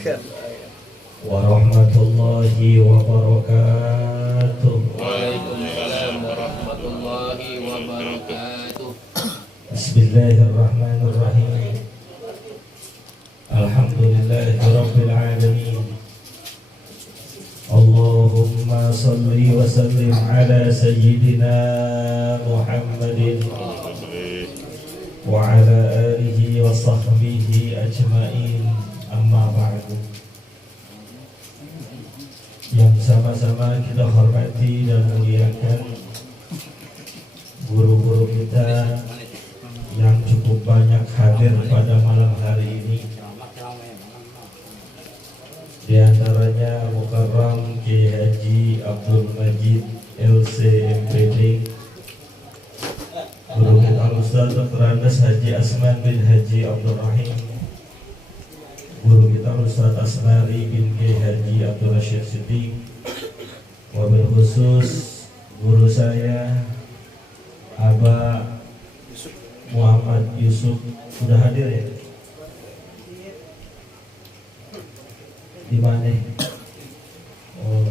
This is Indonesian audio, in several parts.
warahmatullahi wabarakatuh. Waalaikumsalam warahmatullahi wabarakatuh. Bismillahirrahmanirrahim. Alhamdulillahirabbil alamin. Allahumma salli wa sallim ala sayyidina Muhammadin wa ala alihi wa sahbihi ajma'in. Amma ba'du. Yang sama-sama kita hormati dan muliakan guru-guru kita yang cukup banyak hadir pada malam hari ini. Di antaranya Mukarram Kiai Haji Abdul Majid LC MPD, Guru kita Ustaz Dr. Andes Haji Asman bin Haji Abdul Rahim, Guru kita Ustaz Asmari bin Kiai Haji Abdul Rashid Siddiq, wabil khusus guru saya Aba Muhammad Yusuf. Sudah hadir ya? Di mana? Oh.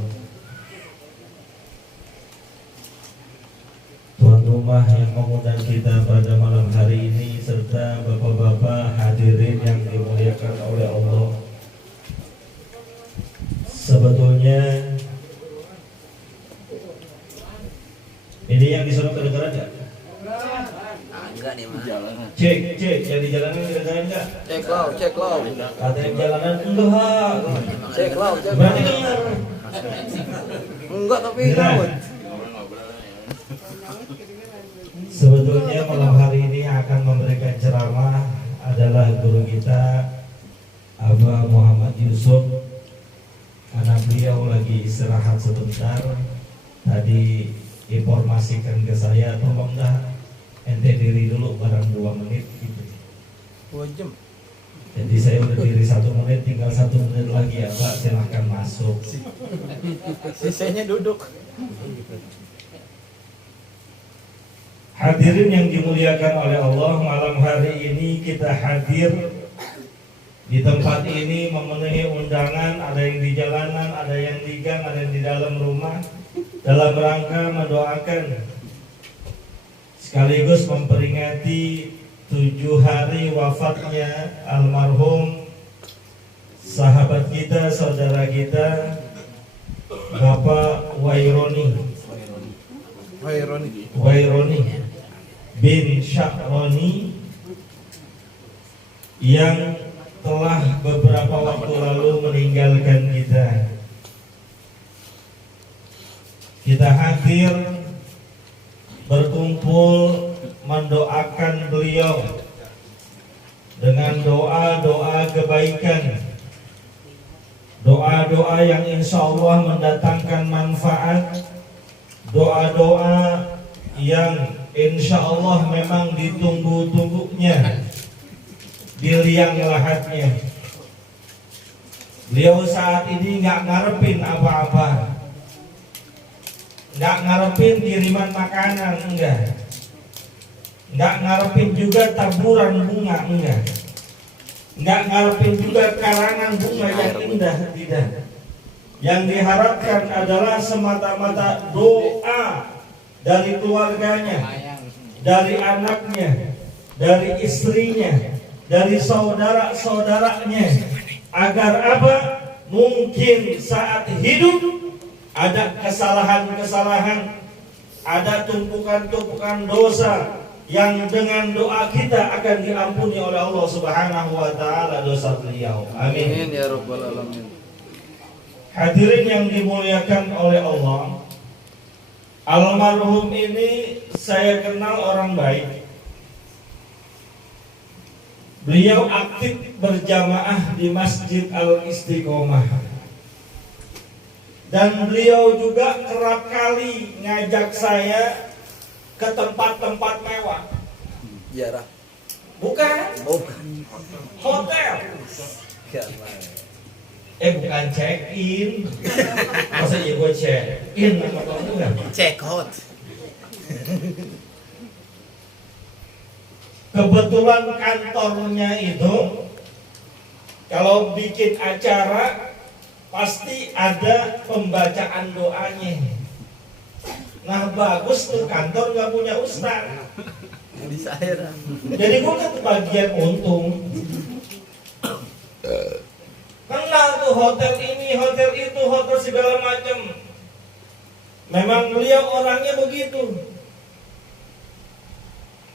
Tuan rumah yang mengundang kita pada malam hari ini serta bapak-bapak hadirin yang dimuliakan oleh Allah. Sebetulnya ini yang di sana kedengaran enggak? Enggak nih mah. Cek yang di jalanan kedengaran enggak? Cek low. Ada yang jalanan enggak? Cek low. Berarti dengar. Enggak tapi Nah, loud. sebetulnya malam hari ini akan memberikan ceramah adalah guru kita Aba Muhammad Yusuf. Karena beliau lagi istirahat sebentar. Tadi informasikan ke saya, tolong dah ente diri dulu barang 2 menit gitu. 2 jam. Jadi saya udah diri 1 menit, tinggal 1 menit lagi ya Pak, silahkan masuk. Sisanya duduk. Hadirin yang dimuliakan oleh Allah, malam hari ini kita hadir di tempat ini memenuhi undangan. Ada yang di jalanan, ada yang di gang, ada yang di dalam rumah, dalam rangka mendoakan sekaligus memperingati 7 hari wafatnya almarhum sahabat kita, saudara kita, Bapak Waironi bin Syahroni yang telah beberapa waktu lalu meninggalkan kita. Kita hadir berkumpul mendoakan beliau dengan doa-doa kebaikan, doa-doa yang insya Allah mendatangkan manfaat, doa-doa yang insya Allah memang ditunggu-tunggunya di liang lahatnya. Beliau saat ini nggak ngarepin apa-apa, nggak ngarepin kiriman makanan, nggak ngarepin juga taburan bunga, nggak ngarepin juga karangan bunga yang indah, tidak. Yang diharapkan adalah semata-mata doa dari keluarganya, dari anaknya, dari istrinya, dari saudara-saudaranya, agar apa? Mungkin saat hidup ada kesalahan-kesalahan, ada tumpukan-tumpukan dosa yang dengan doa kita akan diampuni oleh Allah Subhanahu wa taala dosa beliau. Amin ya rabbal alamin. Hadirin yang dimuliakan oleh Allah, almarhum ini saya kenal orang baik. Beliau aktif berjamaah di Masjid Al-Istiqomah. Dan beliau juga kerap kali ngajak saya ke tempat-tempat mewah. Jarah. Bukan Bukan. hotel. Bukan check-in. Masa iya gue check-in? Check out. Kebetulan kantornya itu kalau bikin acara pasti ada pembacaan doanya. Nah bagus tuh, kantor nggak punya ustaz. Di saya. Jadi gue kan bagian untung. Kenal tuh hotel ini, hotel itu, hotel segala macam. Memang beliau orangnya begitu.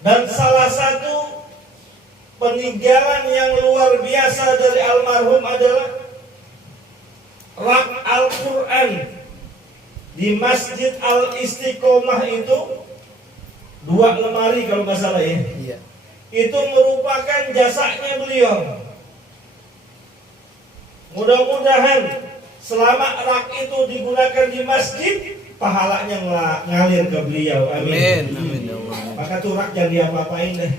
Dan salah satu peninggalan yang luar biasa dari almarhum adalah rak Al-Quran di Masjid Al-Istiqomah itu 2 lemari kalau nggak salah ya. Iya. Itu merupakan jasanya beliau. Mudah-mudahan selama rak itu digunakan di masjid, pahalanya ngalir ke beliau. Amin. Amin. Ya Allah. Maka tuh rak jangan diapa-apain deh.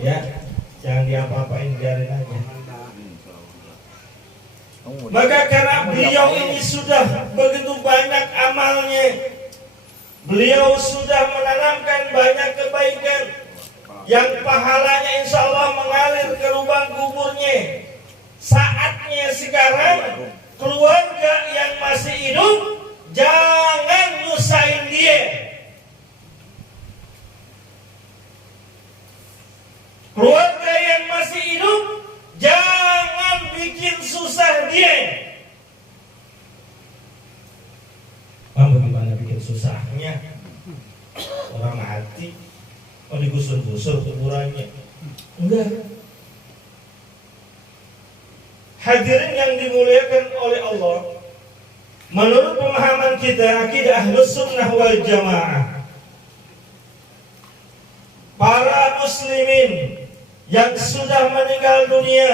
Ya, jangan diapa-apain, biarin aja. Maka karena beliau ini sudah begitu banyak amalnya, beliau sudah menanamkan banyak kebaikan yang pahalanya insya Allah mengalir ke lubang kuburnya. Saatnya sekarang keluarga yang masih hidup jangan nyusahin dia. Keluarga yang masih hidup jangan bikin susah dia. Bagaimana bikin susahnya? Orang mati, digusur-gusur kuburannya. Enggak. Hadirin yang dimuliakan oleh Allah, menurut pemahaman kita akidah Ahlus Sunnah wal Jamaah, para muslimin yang sudah meninggal dunia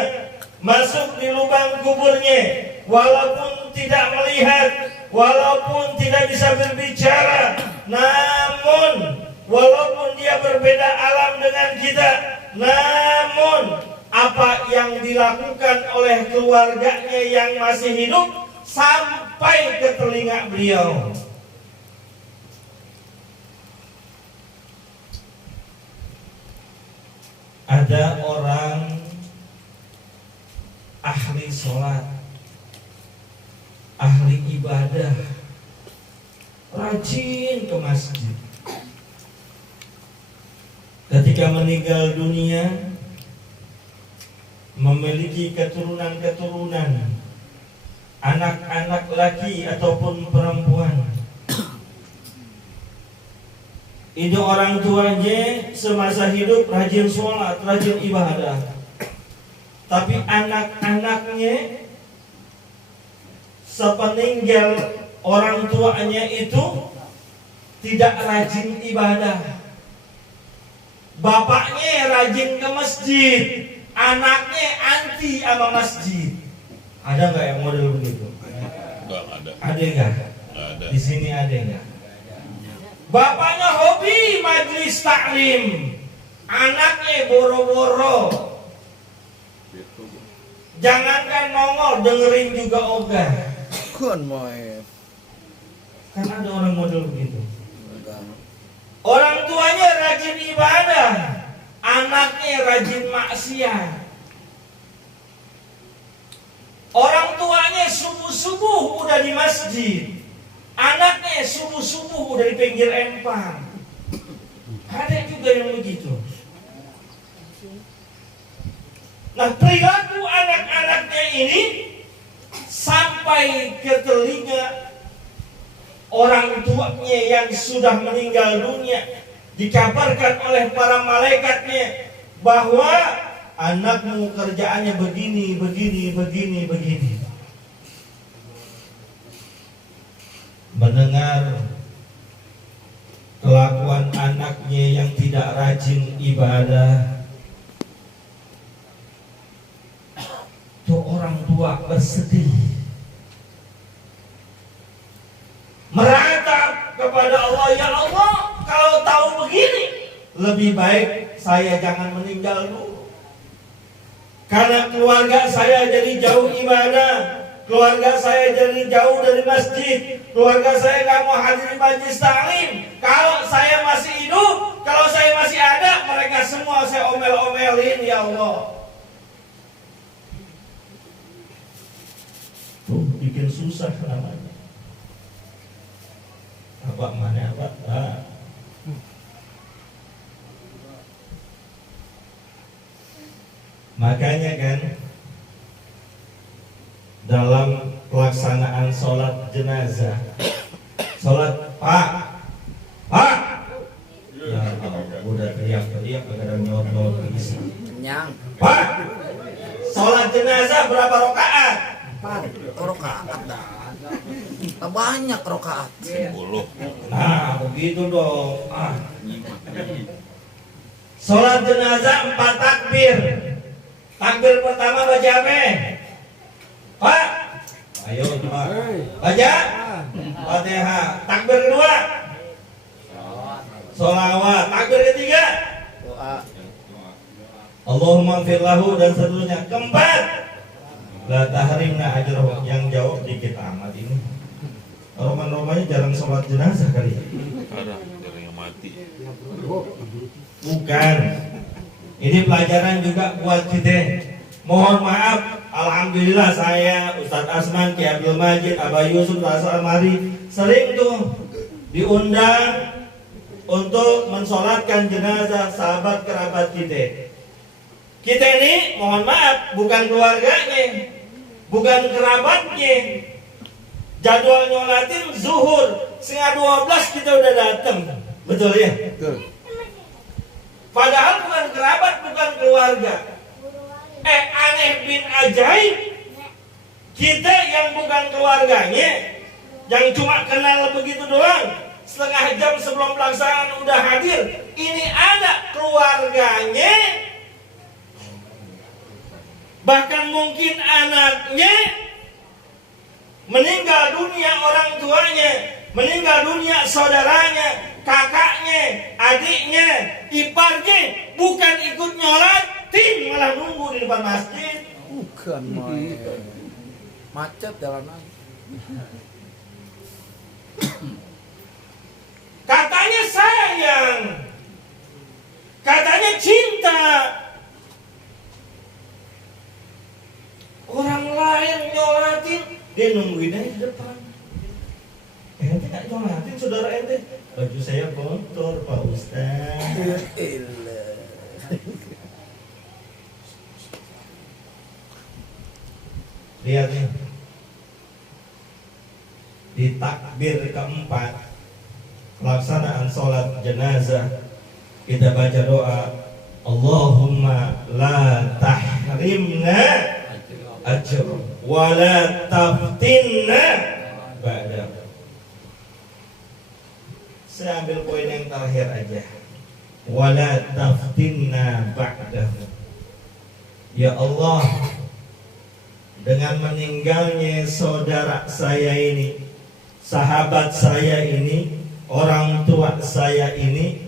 masuk di lubang kuburnya, walaupun tidak melihat, walaupun tidak bisa berbicara, namun walaupun dia berbeda alam dengan kita, namun apa yang dilakukan oleh keluarganya yang masih hidup sampai ke telinga beliau. Ada orang ahli sholat, ahli ibadah, rajin ke masjid. Ketika meninggal dunia, memiliki keturunan-keturunan, anak-anak laki ataupun perempuan. Itu orang tuanya semasa hidup rajin sholat, rajin ibadah. Tapi anak-anaknya sepeninggal orang tuanya itu tidak rajin ibadah. Bapaknya rajin ke masjid, anaknya anti sama masjid. Ada nggak yang model begitu? Enggak ada. Ada nggak? Enggak ada. Di sini ada nggak? Bapaknya hobi majelis taklim, anaknya boro-boro. Jangankan nongol, dengerin juga ogah. Kon moe. Kan ada orang model begitu. Orang tuanya rajin ibadah, anaknya rajin maksiat. Orang tuanya subuh-subuh udah di masjid, anaknya subuh-subuh udah di pinggir empang. Ada juga yang begitu. Nah, perilaku anak-anaknya ini sampai ke telinga orang tuanya yang sudah meninggal dunia. Dikabarkan oleh para malaikatnya bahwa anakmu kerjaannya begini, begini, begini, begini. Mendengar kelakuan anaknya yang tidak rajin ibadah, tuh orang tua bersedih, meratap kepada Allah, ya Allah, kalau tahu begini, lebih baik saya jangan meninggal dulu. Karena keluarga saya jadi jauh ibadah, keluarga saya jadi jauh dari masjid, keluarga saya nggak mau hadir majelis taklim. Kalau saya masih hidup, kalau saya masih ada, mereka semua saya omel-omelin, ya Allah. bikin susah namanya. Apa mana apa? Makanya kan dalam pelaksanaan sholat jenazah, sholat Pak, ya udah teriak-teriak ada nyor-nyor isi. Kenyang. Pak, sholat jenazah berapa rakaat? 4 rakaat dah. Tak banyak rakaat. 10. Nah, begitu dong. Sholat jenazah 4 takbir. Takbir pertama baca apa? Pak, ayo coba baca Fatihah. Takbir kedua sholawat. Takbir ketiga Doa. Allahumma firlahu dan seterusnya. Keempat, la tahrimna ajrahu. Yang jawab dikit amat ini. Roman-romannya jarang sholat jenazah kali. Ada yang mati. Bukan. Ini pelajaran juga buat kita. Mohon maaf, alhamdulillah saya Ustadz Asman, Ki Abdul Majid, Abah Yusuf, Rasul Mari sering tuh diundang untuk mensolatkan jenazah sahabat kerabat kita. Kita ini mohon maaf bukan keluarganya, bukan kerabatnya. Jadwal nyolatin zuhur 11:30 kita udah datang, betul ya? Betul. Padahal bukan kerabat, bukan keluarga. Aneh bin ajaib, kita yang bukan keluarganya, yang cuma kenal begitu doang, setengah jam sebelum pelaksanaan udah hadir. Ini ada keluarganya, bahkan mungkin anaknya meninggal dunia, orang tuanya meninggal dunia, saudaranya, kakaknya, adiknya, iparnya, bukan ikut nyolatin, malah nunggu di depan masjid. Bukan main. Macet jalanan. Katanya sayang, katanya cinta. Orang lain nyolatin, dia nungguin aja di depan. Ente gak nyolatin saudara ente? Baju saya kotor Pak Ustaz. Lihat nih, di takbir keempat pelaksanaan sholat jenazah kita baca doa Allahumma la tahrimna ajr wa la taftinna ba'da. Saya ambil poin yang terakhir aja. Wa la taftinna ba'da. Ya Allah, dengan meninggalnya saudara saya ini, sahabat saya ini, orang tua saya ini,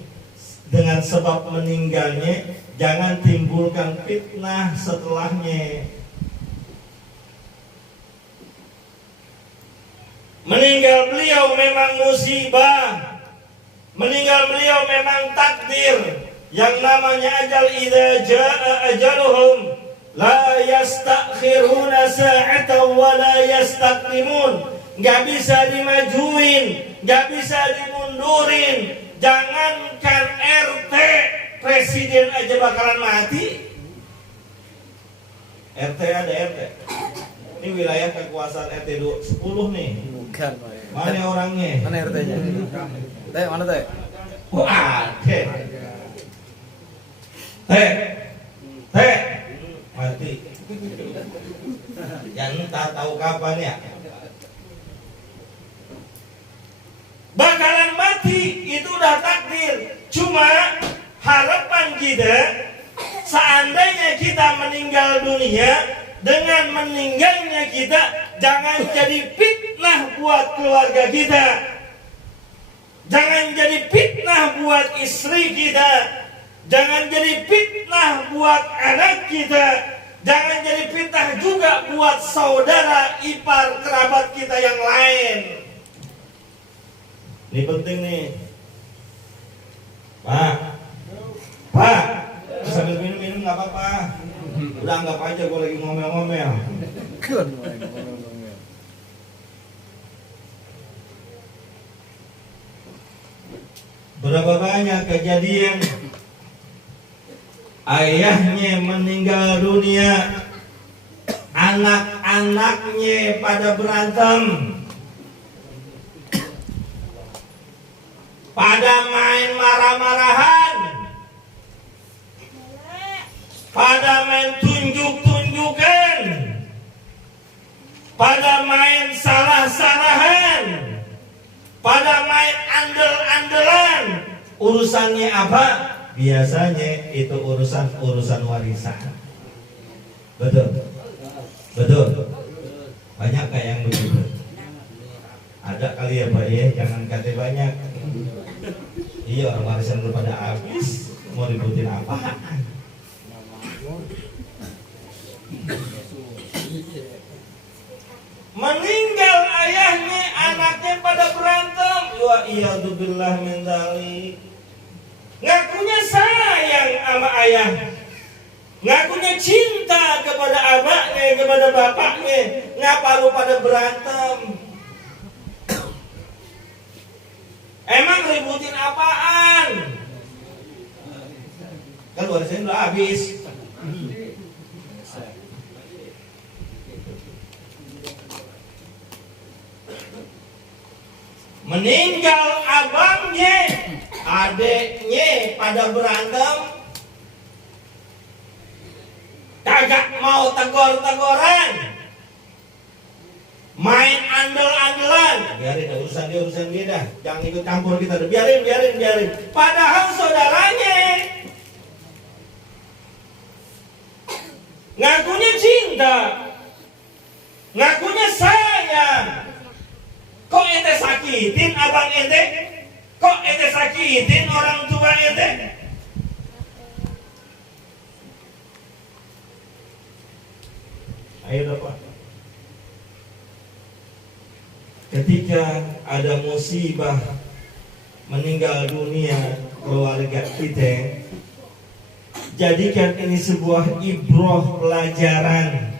dengan sebab meninggalnya jangan timbulkan fitnah setelahnya. Meninggal beliau memang musibah, meninggal beliau memang takdir. Yang namanya ajal, idza jaa ajaluhum la yastakhiruna sa'atan wa la yastaqdimun. Gak bisa dimajuin, gak bisa dimundurin. Jangankan RT, presiden aja bakalan mati. RT ada RT. Ini wilayah kekuasaan RT 10 nih. Bukan main. Mana orangnya? Mana RT-nya? Teh, mana teh? Oh ada. Teh, mati. Yang entah tahu kapan ya. Bakalan mati, itu udah takdir. Cuma harapan kita, seandainya kita meninggal dunia, dengan meninggalnya kita jangan jadi fitnah buat keluarga kita, jangan jadi fitnah buat istri kita, jangan jadi fitnah buat anak kita, jangan jadi fitnah juga buat saudara ipar kerabat kita yang lain. Ini penting nih, Pak, sambil minum nggak apa-apa. Udah anggap aja gue lagi ngomel-ngomel. Bukan main. banyak kejadian ayahnya meninggal dunia, anak-anaknya pada berantem, pada main marah-marahan, pada main tunjuk-tunjukkan, pada main salah-salahan, pada main andel-andelan. Urusannya apa? Biasanya itu urusan warisan. Betul? Betul? Banyak kayak yang begitu? Ada kali ya Pak ya, jangan kata banyak. Iya, orang warisan belum pada habis, mau ributin apa? Meninggal ayahnya, anaknya pada berantem. Wa iyadzubillah min dzalik. Ngakunya sayang sama ayah, ngakunya cinta kepada abahnya, kepada bapaknya. Ngapa lu pada berantem? Emang ributin apaan? Kan warisannya udah habis. Meninggal abangnya, adeknya pada berantem, kagak mau tegor-tegoran, main andel-andelan. Biarin urusan dia dah, jangan ikut campur kita. Biarin. Padahal saudaranya ngakunya cinta, ngakunya sayang. Kok ente sakitin abang ente? Kok ente sakitin orang tua ente? Ayo Bapak. Ketika ada musibah meninggal dunia keluarga kita, jadikan ini sebuah ibrah pelajaran.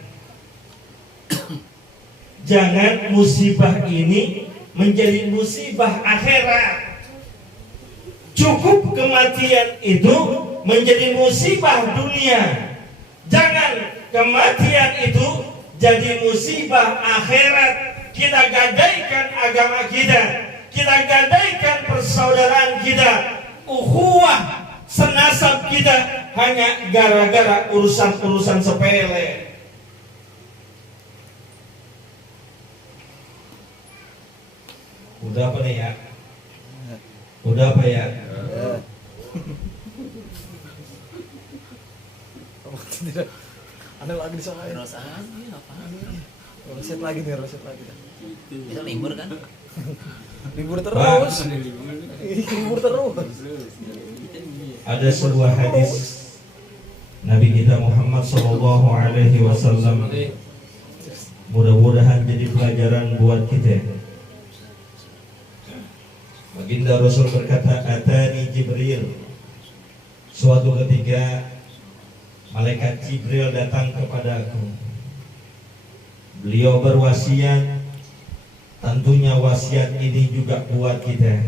Jangan musibah ini menjadi musibah akhirat. Cukup kematian itu menjadi musibah dunia. Jangan kematian itu jadi musibah akhirat. Kita gadaikan agama kita, kita gadaikan persaudaraan kita, ukhuwah senasab kita hanya gara-gara urusan-urusan sepele. Udah apa nih ya? Udah apa ya? Ada lagi di sana. Terus aja apaan? Roset lagi. Bisa libur kan? Libur terus. Libur terus. Ada sebuah hadis Nabi kita Muhammad Sallallahu Alaihi Wasallam, mudah-mudahan jadi pelajaran buat kita. Baginda Rasul berkata, atani Jibril. Suatu ketika malaikat Jibril datang kepadaku. Beliau berwasiat. Tentunya wasiat ini juga buat kita.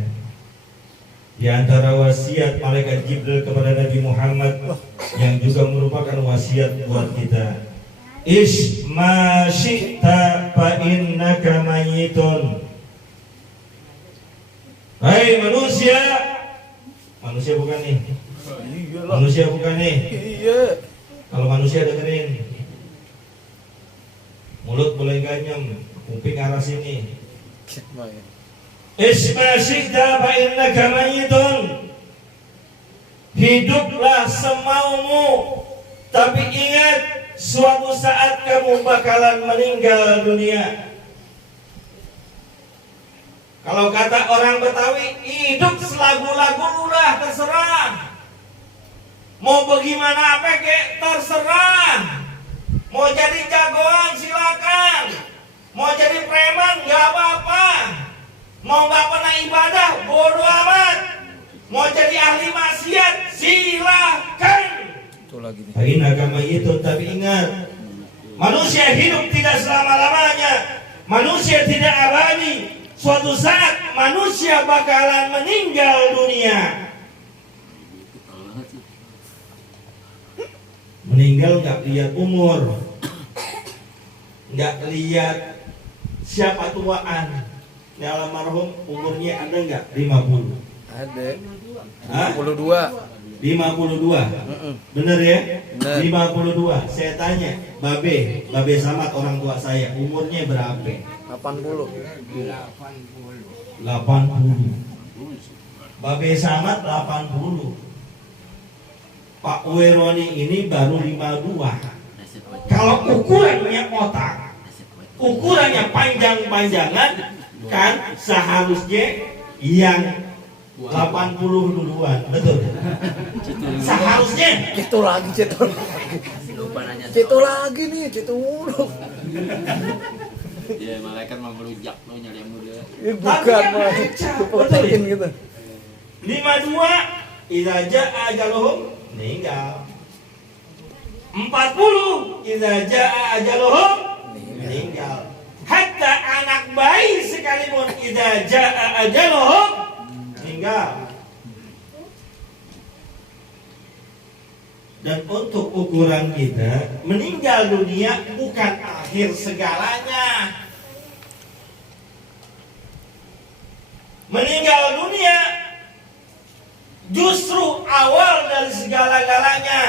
Di antara wasiat malaikat Jibril kepada Nabi Muhammad yang juga merupakan wasiat buat kita. Ish ma syi'ta fa innaka mayyitun. Hai manusia bukan nih. Manusia bukan nih. Iya. Kalau manusia dengerin. Mulut boleh ganyem, kuping arah sini. Isma syi'ta fa innaka mayyitun. Hiduplah semaumu, tapi ingat suatu saat kamu bakalan meninggal dunia. Kalau kata orang Betawi, hidup selagu-lagu udah terserah. Mau bagaimana apa kek terserah. Mau jadi jagoan silakan. Mau jadi preman nggak apa-apa. Mau nggak pernah ibadah bodoh amat. Mau jadi ahli maksiat silakan. Itu lagi nih. Hari agama itu, tapi ingat, manusia hidup tidak selama-lamanya. Manusia tidak abadi. Suatu saat manusia bakalan meninggal dunia. Meninggal nggak lihat umur, nggak lihat siapa tuaan. Ini almarhum umurnya ada nggak 50? Ada. Hah? 52. 52. Bener ya? Bener. 52. Saya tanya, Babe Samad orang tua saya, umurnya berapa? 80. 80. Babe Samad 80. Pak Weroni ini baru 52. Kalau ukurannya otak, ukurannya panjang-panjangan, kan seharusnya yang 80 duluan, betul? Seharusnya. Ceto lagi, ceto. Lupa nanya. Ceto lagi nih, ceto mulu. Ya malaikat mau melujak lo nyari yang muda. Bukan Tapi mah. kan baca, Pepetin gitu. 52 idza jaa ajaluhum meninggal. 40 idza jaa ajaluhum meninggal. Hatta anak bayi sekalipun idza jaa ajaluhum meninggal. Dan untuk ukuran kita, meninggal dunia bukan akhir segalanya. Meninggal dunia justru awal dari segala-galanya.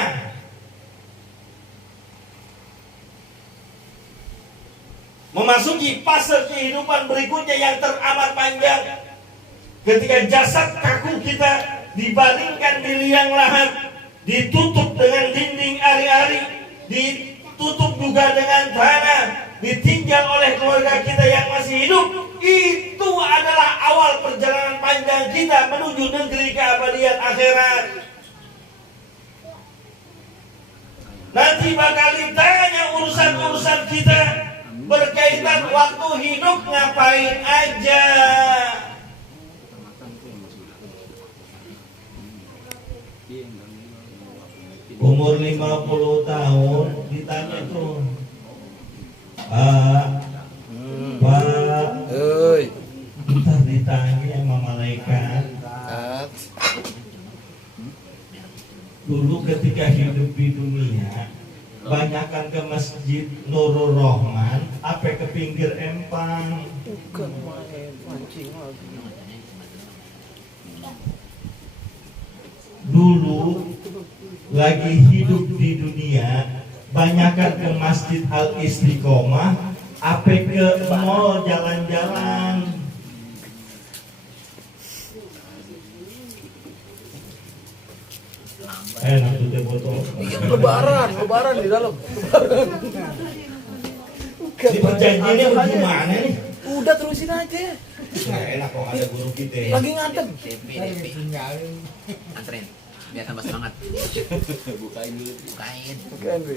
Memasuki fase kehidupan berikutnya yang teramat panjang. Ketika jasad kaku kita dibaringkan di liang lahat, ditutup dengan dinding ari-ari, ditutup juga dengan tanah, ditinggal oleh keluarga kita yang masih hidup. Itu adalah awal perjalanan panjang kita menuju negeri keabadian akhirat. Nanti bakal ditanya urusan-urusan kita berkaitan waktu hidup ngapain aja. Umur 50 tahun ditanya tuh, Pak, ntar ditanya sama malaikat. Dulu ketika hidup di dunia, banyakan ke masjid Nurul Rahman, apa ke pinggir empang. Bukan main mancing lagi. Dulu lagi hidup di dunia, banyakan ke Masjid Al Istiqomah, apa ke mall jalan-jalan. Enak tuh teh botol. Lebaran di dalam. Di perjanjiannya gimana nih? Udah terusin aja. Nah, enak kok ada guru kita. Lagi ngadeg. DP. Anterin. Biar tambah semangat. Bukain dulu. Bukain. Bukain, Pi.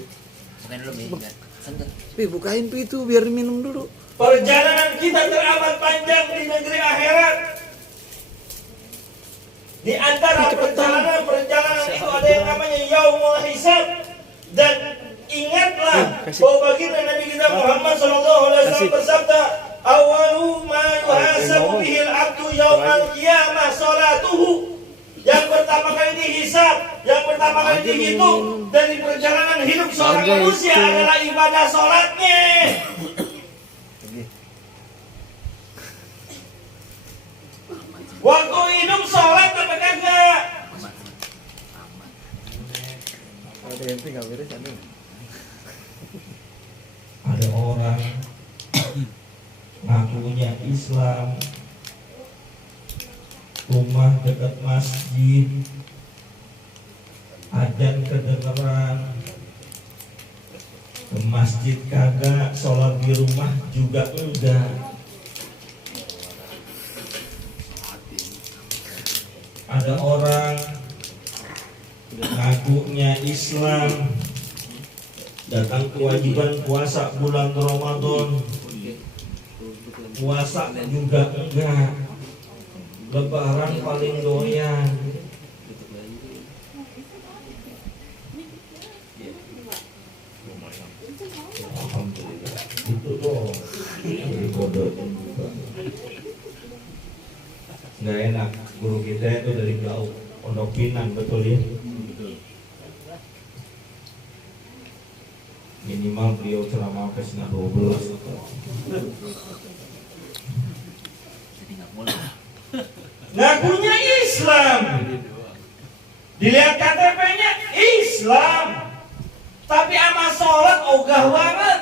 Bukain dulu, Bi. Biar sendet. Pi, bukain Pi itu biar minum dulu. Perjalanan kita teramat panjang di negeri akhirat. Di antara perjalanan itu ada yang namanya Yaumul Hisab. Dan ingatlah bahwa baginda Nabi kita Muhammad SAW bersabda, awalu ma yuhasabu bihil abdu yaumal qiyamah salatuhu. Yang pertama kali dihisab, yang pertama kali dihitung dari perjalanan hidup seorang manusia adalah ibadah sholatnya. Waktu hidup sholat apa kagak? Ada yang tinggal beres ada. Ada orang ngakunya Islam, rumah dekat masjid, adzan kedengeran, ke masjid kagak, sholat di rumah juga enggak. Ada orang ngakunya Islam, datang kewajiban puasa bulan Ramadan, puasa juga enggak, Lebaran paling doyan. Alhamdulillah, itu dong. Nggak enak, guru kita itu dari jauh, Pondok Pinang, betul ya? Minimal beliau ceramah sampai setengah 12. Jadi nggak boleh. Ngakunya Islam, dilihat KTP-nya Islam, tapi ama sholat ogah banget,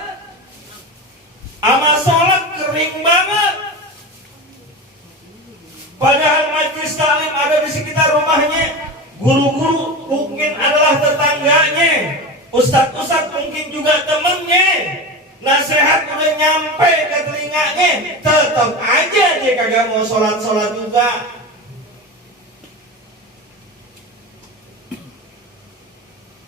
ama sholat kering banget. Padahal majelis taklim ada di sekitar rumahnya, guru-guru mungkin adalah tetangganya, ustadz-ustadz mungkin juga temennya. Nasihat udah nyampe ke telinganya, tetap aja dia kagak mau sholat-sholat juga.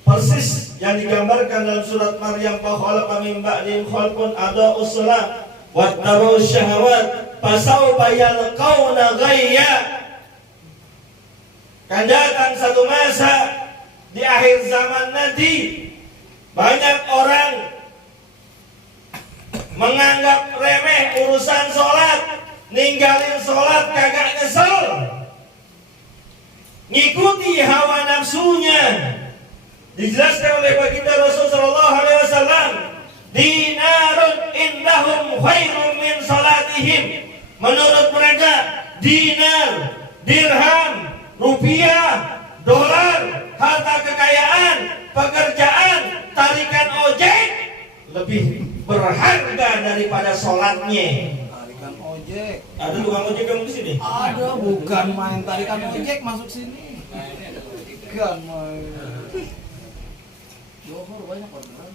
Persis yang digambarkan dalam surat Maryam, fakhalaqa min ba'dihim khalqun adaa'u shalah wattaba'u syahawat fasawfa yalqauna ghayya. Kan datang satu masa di akhir zaman nanti, banyak orang menganggap remeh urusan sholat, ninggalin sholat kagak nyesel, ngikuti hawa nafsunya. Dijelaskan oleh baginda Rasul sallallahu alaihi wasallam, dinarun indahum khairun min salatihim. Menurut mereka dinar, dirham, rupiah, dolar, harta kekayaan, pekerjaan, tarikan ojek lebih berharga daripada sholatnya. Tarikan ojek. Ada tukang ojek kamu di sini? Ada, bukan main tarikan ojek masuk sini. Bukan main. Johor banyak orang.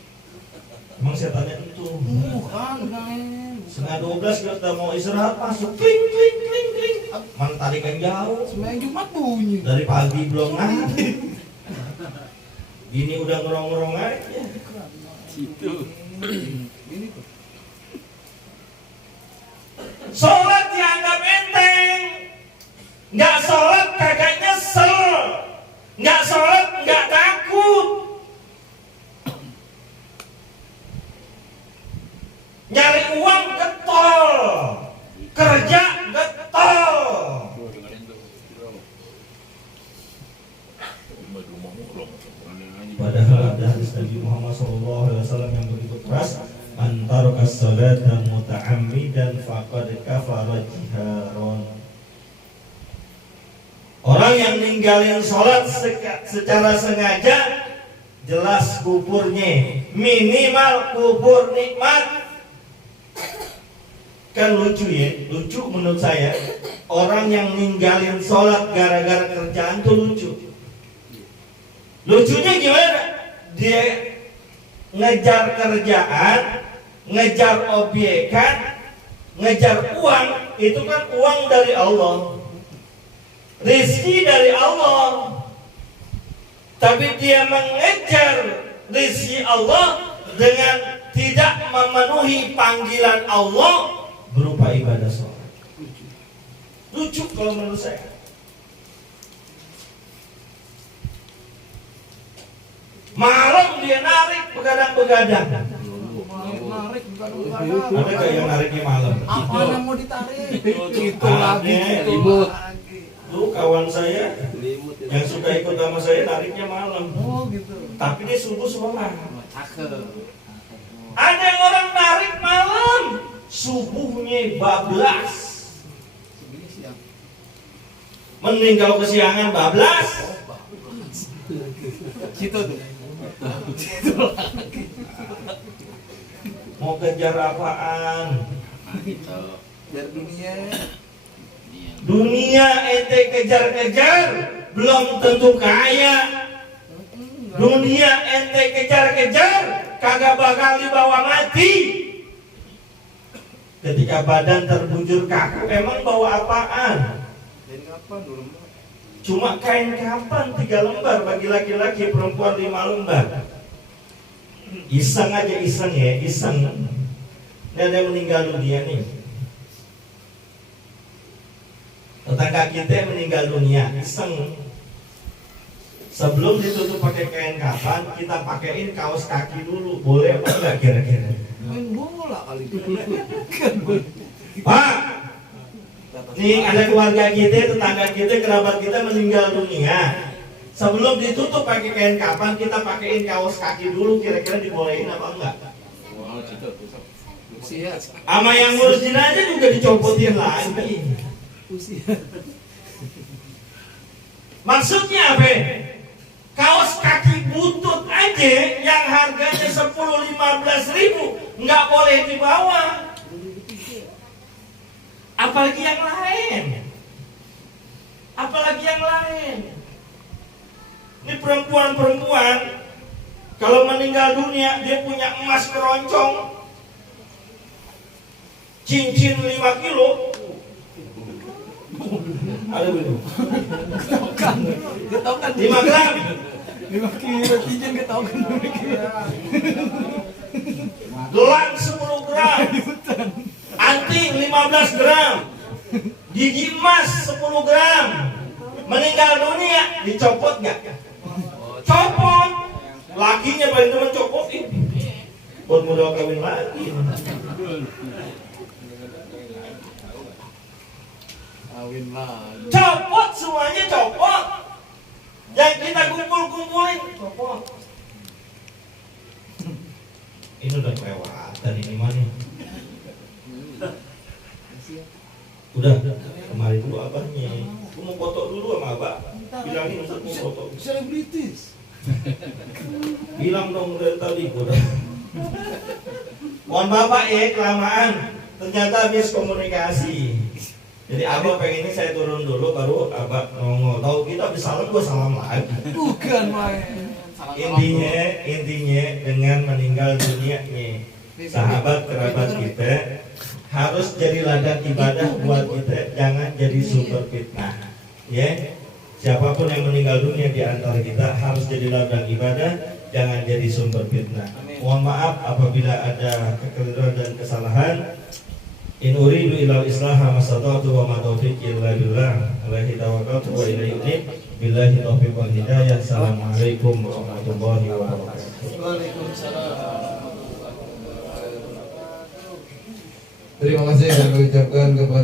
Emang saya tanya itu. Bukan main. Setengah 12 kita udah mau istirahat, masuk kling kling kling kling. Mana tarikan jauh? Sebenarnya Jumat bunyi. Dari pagi belum nanti. Ini udah ngerong-ngerong aja. Situ. Ini tuh. Sholat dianggap enteng. Nggak sholat kagak nyesel. Nggak sholat nggak takut. Nyari uang getol, kerja getol. Padahal ada hadis Nabi Muhammad SAW yang begitu keras, antara as-salata muta'ammidan faqad kafara jiharon. Orang yang ninggalin sholat secara sengaja, jelas kuburnya, minimal kubur nikmat. Kan lucu ya, lucu menurut saya. Orang yang ninggalin sholat gara-gara kerjaan tuh lucu. Lucunya gimana? Dia ngejar kerjaan, ngejar obyekan, ngejar uang. Itu kan uang dari Allah, rizki dari Allah. Tapi dia mengejar rizki Allah dengan tidak memenuhi panggilan Allah berupa ibadah sholat. Lucu kalau menurut saya. Malam dia narik begadang-begadang. Narik bukan Ada gak yang nariknya malam? Apa yang mau ditarik? Gitu lagi, gitu ribut. lagi. Lu kawan saya yang suka ikut sama saya nariknya malam. Oh gitu. Tapi dia subuh sholat. Cakep. Ada yang orang narik malam, subuhnya bablas. Segini siang. Mending kalau kesiangan bablas. Situ tuh. Mau kejar apaan? Biar dunia. Dunia ente kejar-kejar belum tentu kaya. Dunia ente kejar-kejar kagak bakal dibawa mati. Ketika badan terbujur kaku, emang bawa apaan? Jadi kapan dulu? Cuma kain kapan 3 lembar bagi laki-laki, perempuan 5 lembar. Iseng aja, iseng ya, iseng. Ini ada yang meninggal dunia nih. Tetangga kita meninggal dunia, iseng. Sebelum ditutup pakai kain kapan, kita pakein kaos kaki dulu. Boleh apa enggak kira-kira? Main bola kali itu. Pak, nih ada keluarga kita, tetangga kita, kerabat kita meninggal dunia. Sebelum ditutup pakai kain kapan, kita pakein kaos kaki dulu, kira-kira dibolehin apa enggak? Wow, situ tuh. Usia. Sama yang ngurus jenazah juga dicopotin lagi. Usia. Maksudnya apa? Kaos kaki butut aja yang harganya 10-15 ribu nggak boleh dibawa. Apalagi yang lain. Apalagi yang lain. Ini perempuan-perempuan kalau meninggal dunia dia punya emas keroncong, cincin 5 kilo. Ada belum? Ketokan. 5 gram. 5 kilo cincin ketokan. Gelang 10 gram. Anting 15 gram. Gigi emas 10 gram. Meninggal dunia dicopot nggak? Copot. Lakinya paling teman copotin. Buat modal kawin lagi. Kawin lagi. Copot semuanya copot. Yang kita kumpulin copot. Ini udah kelewatan ini mana? Udah kemarin dulu abahnya. Aku mau foto dulu sama abah. Bilangin Ustaz mau foto. Selebritis. Bilang dong dari tadi udah. Mohon bapak ya kelamaan. Ternyata miskomunikasi. Jadi abah pengen ini saya turun dulu baru abah ngomong. Tahu kita bisa salam gua salam lagi. Bukan main. Intinya dengan meninggal dunianya sahabat kerabat kita harus jadi ladang ibadah buat kita, jangan jadi sumber fitnah. Ya, siapapun yang meninggal dunia di antara kita harus jadi ladang ibadah, jangan jadi sumber fitnah. Mohon maaf apabila ada kekeliruan dan kesalahan. In uridu ilal islaha mastata'tu wa ma taufiqi illa billah. Alaihi tawakkaltu wa ilaihi unib. Billahi taufiq wal hidayah. Assalamualaikum warahmatullahi wabarakatuh. Waalaikumsalam. Terima kasih yang kami ucapkan kepada